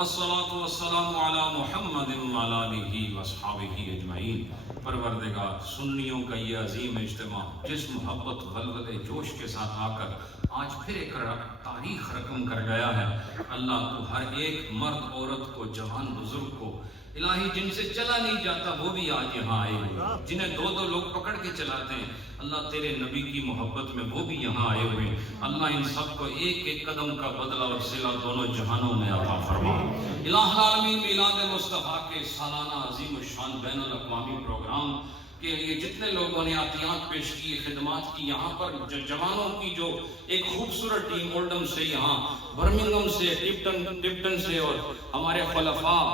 الصلاۃ والسلام علی محمد وعلی آلہ واصحابہ اجمعین۔ پروردگار، سنیوں کا یہ عظیم اجتماع جس محبت ولولے جوش کے ساتھ آ کر آج پھر ایک تاریخ رقم کر گیا ہے، اللہ تو ہر ایک مرد عورت کو، جوان بزرگ کو، الہی جن سے چلا نہیں جاتا وہ بھی آج یہاں آئے ہوئے، جنہیں دو دو لوگ پکڑ کے چلاتے ہیں، اللہ تیرے نبی کی محبت میں وہ بھی یہاں آئے ہوئے ہیں۔ اللہ ان سب کو ایک ایک قدم کا بدلہ اور صلہ دونوں جہانوں میں عطا فرما۔ الہ العالمین، میلاد مصطفیٰ کے سالانہ عظیم الشان بین الاقوامی پروگرام کے لیے جتنے لوگوں نے عطیات پیش کی، خدمات کی، یہاں پر جوانوں کی جو ایک خوبصورت ٹیم اولڈم سے، یہاں برمنگھم سے، ٹپٹن سے، اور ہمارے خلفاء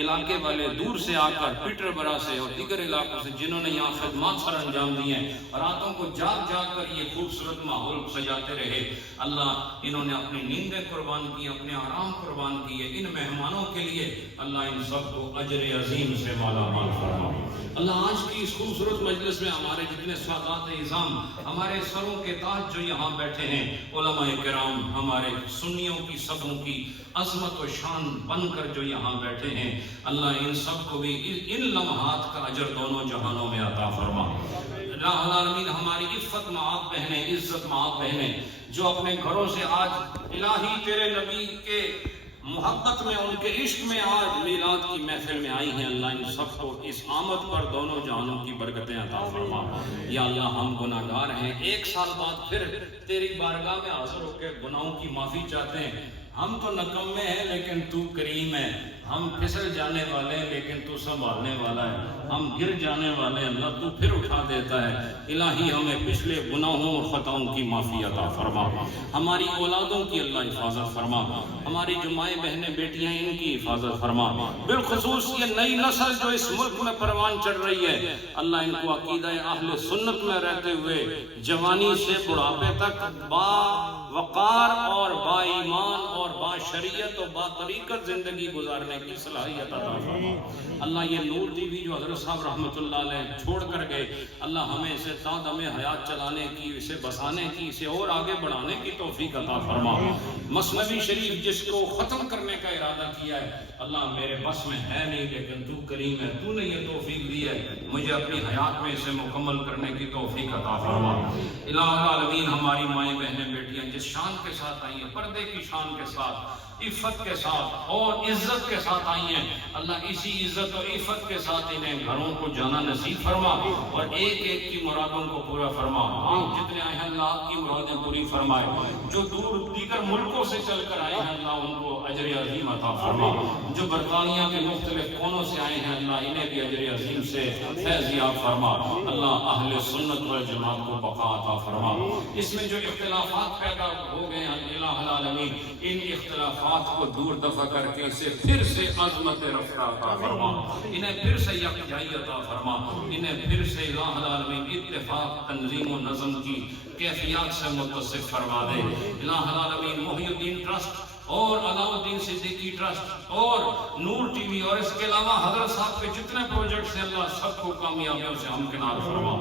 علاقے والے دور سے آ کر پیٹر برا سے اور دیگر علاقوں سے جنہوں نے یہاں خدمات سر انجام دی ہیں، راتوں کو جاگ جاگ کر یہ خوبصورت ماحول سجاتے رہے، اللہ انہوں نے اپنی نیندیں قربان کی، اپنے آرام قربان کیے، ان مہمانوں کے لیے اللہ ان سب کو اجر عظیم سے مالا مال فرما۔ اللہ آج کی اس خوبصورت مجلس میں ہمارے جتنے سادات اعظام، ہمارے سروں کے تاج جو یہاں بیٹھے ہیں، علماء کرام، ہمارے سنیوں کی صفوں کی عظمت و شان بن کر جو یہاں بیٹھے ہیں، اللہ ان سب کو بھی ان لمحات کا اجر دونوں جہانوں میں عطا فرما۔ اللہ العالمین، ہماری عفت معاف بہنیں، عزت معاف بہنیں جو اپنے گھروں سے آج الہی تیرے نبی کے محبت میں، ان کے عشق میں آج میلاد کی محفل میں آئی ہیں، اللہ ان سب کو اس آمد پر دونوں جہانوں کی برکتیں عطا فرما۔ یا اللہ، ہم گناہ گار ہیں، ایک سال بعد پھر تیری بارگاہ میں حاضر ہو کے گناہوں کی معافی چاہتے ہیں۔ ہم تو نکمے ہیں لیکن تو کریم ہے، ہم پھسل جانے والے ہیں لیکن تو سنبھالنے والا ہے، ہم گر جانے والے ہیں، اللہ تو پھر اٹھا دیتا ہے۔ الہی ہمیں پچھلے گناہوں اور خطاؤں کی معافی عطا فرما، ہماری اولادوں کی اللہ حفاظت فرما، ہماری جو مائیں بہنیں بیٹیاں ہیں ان کی حفاظت فرما، بالخصوص یہ نئی نسل جو اس ملک میں پروان چڑھ رہی ہے، اللہ ان کو عقیدہ اہل سنت میں رہتے ہوئے جوانی سے بڑھاپے تک با وقار اور با ایمان اور با شریعت اور با طریقت زندگی گزارنے کی صلاحیت عطا فرما۔ اللہ یہ نور ٹی وی جو حضرت صاحب رحمۃ اللہ علیہ چھوڑ کر گئے، اللہ ہمیں اسے تا دم حیات چلانے کی، اسے بسانے کی، اسے اور آگے بڑھانے کی توفیق عطا فرما۔ مثنوی شریف جس کو ختم کرنے کا ارادہ کیا ہے، اللہ میرے بس میں ہے نہیں لیکن تو کریم ہے، تو نے یہ توفیق دی ہے، مجھے اپنی حیات میں اسے مکمل کرنے کی توفیق عطا فرما۔ الہ العالمین، ہماری مائیں بہنیں بیٹیاں جس شان کے ساتھ آئی ہیں، پردے کی شان کے ساتھ، عفت کے ساتھ اور عزت کے ساتھ آئی ہیں، اللہ اسی عزت اور عفت کے ساتھ انہیں گھروں کو جانا نصیب فرما اور ایک ایک کی مرادوں کو پورا فرما۔ آپ جتنے آئے ہیں اللہ آپ کی مرادیں پوری فرمائے، جو دور دیگر ملکوں سے چل کر آئے ہیں اللہ ان کو اجر عظیم عطا فرما، جو برطانیہ کے مختلف کونوں سے آئے ہیں اللہ انہیں بھی اجر عظیم سے فیض یاب فرما۔ اللہ اہل سنت والجماعت کو بقا عطا فرما۔ اس میں جو اختلافات پیدا ہو گئے ہیں الہ العالمین، ان اختلافات کو دور دفع کر کے اسے پھر سے عظمت رفع عطا فرما، انہیں پھر سے یکجائی عطا فرما، انہیں پھر سے الہ العالمین اتفاق، تنظیم و نظم کی کیفیات سے متصف فرما دے۔ الہ العالمین، محی الدین ٹرسٹ اور علاؤ الدین صدیقی ٹرسٹ اور نور ٹی وی اور اس کے علاوہ حضرت صاحب کے جتنے پروجیکٹس ہیں اللہ سب کو کامیابیوں سے ہمکنار فرما۔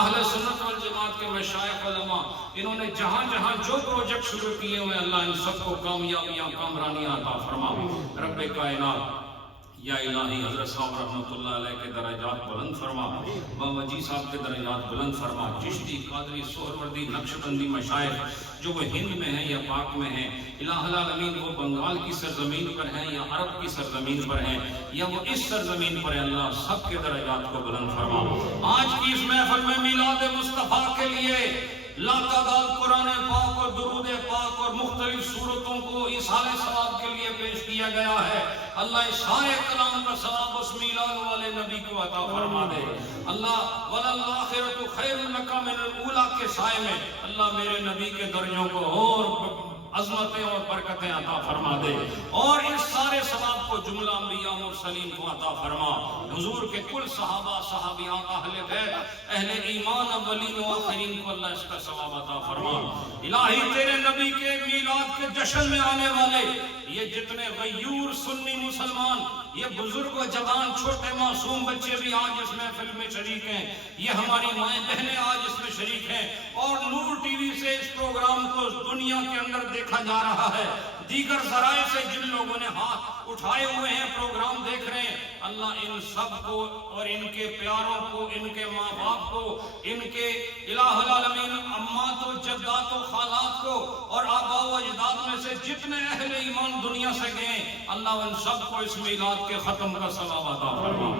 اہل سنت والجماعت کے مشائخ علماء انہوں نے جہاں جہاں جو پروجیکٹ شروع کیے ہوئے اللہ ان سب کو کامیابیاں، کامرانیاں عطا فرما۔ رب کائنات یا الہی حضرت صاحب رحمۃ اللہ علیہ کے درجات بلند فرما، بابا جی صاحب کے درجات بلند فرما، چشتی، قادری، سہروردی، نقشبندی مشائخ جو وہ ہند میں ہیں یا پاک میں ہیں، الہ العالمین وہ بنگال کی سرزمین پر ہیں یا عرب کی سرزمین پر ہیں یا وہ اس سرزمین پر ہیں، اللہ سب کے درجات کو بلند فرما۔ آج کی اس محفل میں میلاد مصطفیٰ کے لیے لاتعداد قرآن پاک اور درود پاک اور مختلف صورتوں کو ایصال ثواب کے لیے پیش کیا گیا ہے، اللہ اس سارے کلام کا ثواب اس میلاد والے نبی کو عطا فرما دے۔ اللہ وَلَلْآخِرَةُ خَيْرٌ لَكَ مِنَ الْأُولَىٰ کے سائے میں اللہ میرے نبی کے درجوں کو اور عظمتیں اور برکتیں عطا فرما دے اور اس سارے ثواب کو جملہ انبیاء مرسلین کو عطا فرما، حضور کے کل صحابہ، صحابیات، اہل بیت، اہل ایمان، اولین و آخرین کو اللہ اس کا ثواب عطا فرما۔ الہی تیرے نبی کے میلاد کے جشن میں آنے والے یہ جتنے غیور سنی مسلمان، یہ بزرگ و جوان، چھوٹے معصوم بچے بھی آج اس محفل میں شریک ہیں، یہ ہماری مائیں بہنیں آج اس میں شریک ہیں اور نور ٹی وی سے اس پروگرام کو دنیا کے اندر دیکھا جا رہا ہے۔ دیگر ذرائع سے جن لوگوں نے ہاتھ اٹھائے ہوئے ہیں پروگرام دیکھ رہے ہیں، اللہ ان سب کو اور ان کے پیاروں کو، ان کے ماں باپ کو، ان کے الہ العالمین امات و جدات و خالات کو اور آبا و اجداد میں سے جتنے اہل ایمان دنیا سے گئے، اللہ ان سب کو اس میلاد کے ختم کا ثواب عطا فرما۔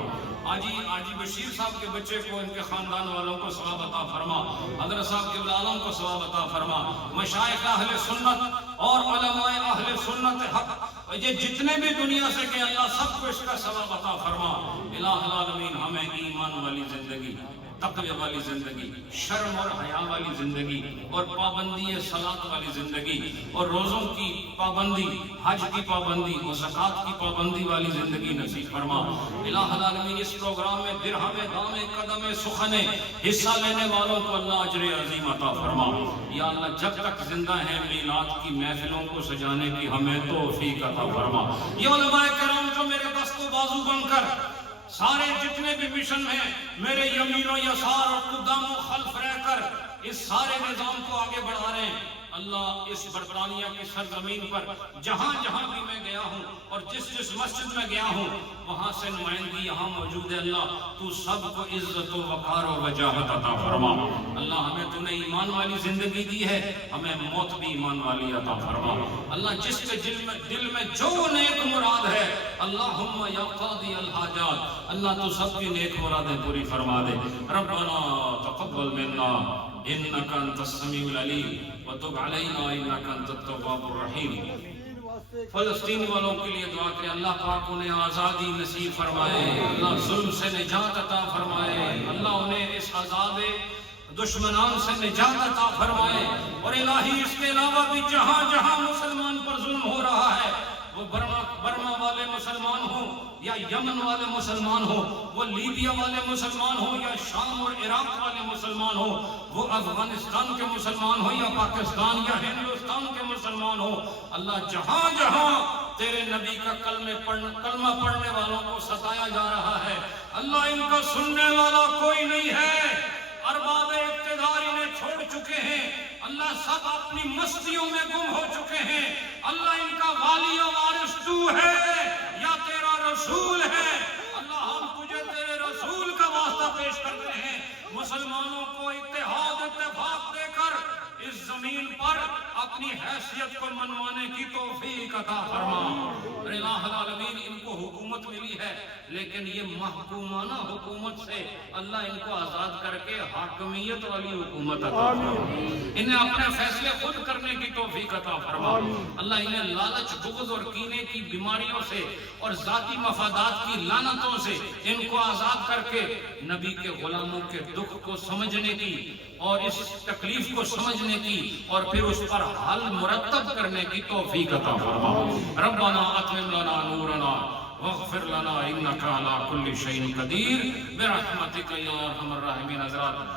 آجی بشیر صاحب کے بچے کو، ان کے خاندان والوں کو ثواب عطا فرما، حضرت صاحب کے عالم کو ثواب عطا فرما، مشائخ اہل سنت اور علماء اہل سنت حق یہ جتنے بھی دنیا سے گئے، اللہ سب کو اس کا ثواب عطا فرما۔ الہ العالمین ہمیں ایمان والی زندگی، تقوی والی زندگی، شرم اور حیا والی زندگی اور پابندی صلاۃ والی زندگی اور روزوں کی پابندی، حج کی پابندی اور زکوٰۃ کی پابندی والی زندگی نصیب فرما۔ الہ العالمین اس پروگرام میں درہم دام قدم سخن حصہ لینے والوں کو اللہ اجر عظیم عطا فرما۔ یا اللہ جب تک زندہ ہیں میلاد کی محفلوں کو سجانے کی ہمیں توفیق عطا فرما۔ یہ علماء کرام جو میرے دست و بازو بن کر سارے جتنے بھی مشن ہیں، میرے یمین و یسار اور قدام و خلف رہ کر اس سارے نظام کو آگے بڑھا رہے ہیں، اللہ اس برطانیہ کی سرزمین پر جہاں جہاں بھی میں گیا ہوں اور جس جس مسجد میں گیا ہوں وہاں سے نمائندگی یہاں موجود ہے، اللہ تو سب کو عزت و وقار و وجاہت عطا فرما۔ اللہ ہمیں تو نے ایمان والی زندگی دی ہے، ہمیں موت بھی ایمان والی عطا فرما۔ اللہ جس کے دل میں جو نیک مراد ہے، اللہم یا قاضی الحاجات، اللہ تو سب کی نیک مرادیں پوری فرما دے۔ ربنا تقبل منا انک انت السمیع العلیم وتب علینا انک انت التواب الرحیم۔ فلسطین والوں کے لیے دعا کریں، اللہ پاک انہیں آزادی نصیب فرمائے، اللہ ظلم سے نجات عطا فرمائے، اللہ انہیں اس آزاد دشمنان سے نجات عطا فرمائے، اور الہی اس کے علاوہ بھی جہاں جہاں مسلمان پر ظلم ہو رہا ہے، وہ برما والے مسلمان ہوں یا یمن والے مسلمان ہوں، وہ لیبیا والے مسلمان ہوں یا شام اور عراق والے مسلمان ہوں، وہ افغانستان کے مسلمان ہوں یا پاکستان یا ہندوستان کے مسلمان ہوں، اللہ جہاں جہاں تیرے نبی کا کلمہ پڑھنے والوں کو ستایا جا رہا ہے، اللہ ان کا سننے والا کوئی نہیں ہے، ارباب اقتدار انہیں چھوڑ چکے ہیں، اللہ سب اپنی مستیوں میں گم ہو چکے ہیں، اللہ ان کا والی و وارث تو ہے یا تیرا رسول ہے، اللہ ہم تجھے تیرے رسول کا واسطہ پیش کرتے ہیں، مسلمانوں کو اتحاد اتفاق دے کر اس زمین پر اپنی حیثیت کو منوانے کی توفیق عطا فرما۔ الہ العالمین ان کو حکومت ملی ہے لیکن یہ محکومانہ حکومت سے اللہ ان کو آزاد کر کے حاکمیت والی حکومت عطا فرما، انہیں اپنے فیصلے خود کرنے کی توفیق عطا فرما، اللہ انہیں لالچ بغض اور کینے کی بیماریوں سے اور ذاتی مفادات کی لعنتوں سے ان کو آزاد کر کے نبی کے غلاموں کے دکھ کو سمجھنے کی اور اس تکلیف کو سمجھنے کی اور پھر اس پر حل مرتب کرنے کی توفیق عطا فرما۔ ربنا اتمم لنا نورنا واغفر لنا انک علی کل شیء قدیر برحمتک یا ارحم الراحمین۔ حضرات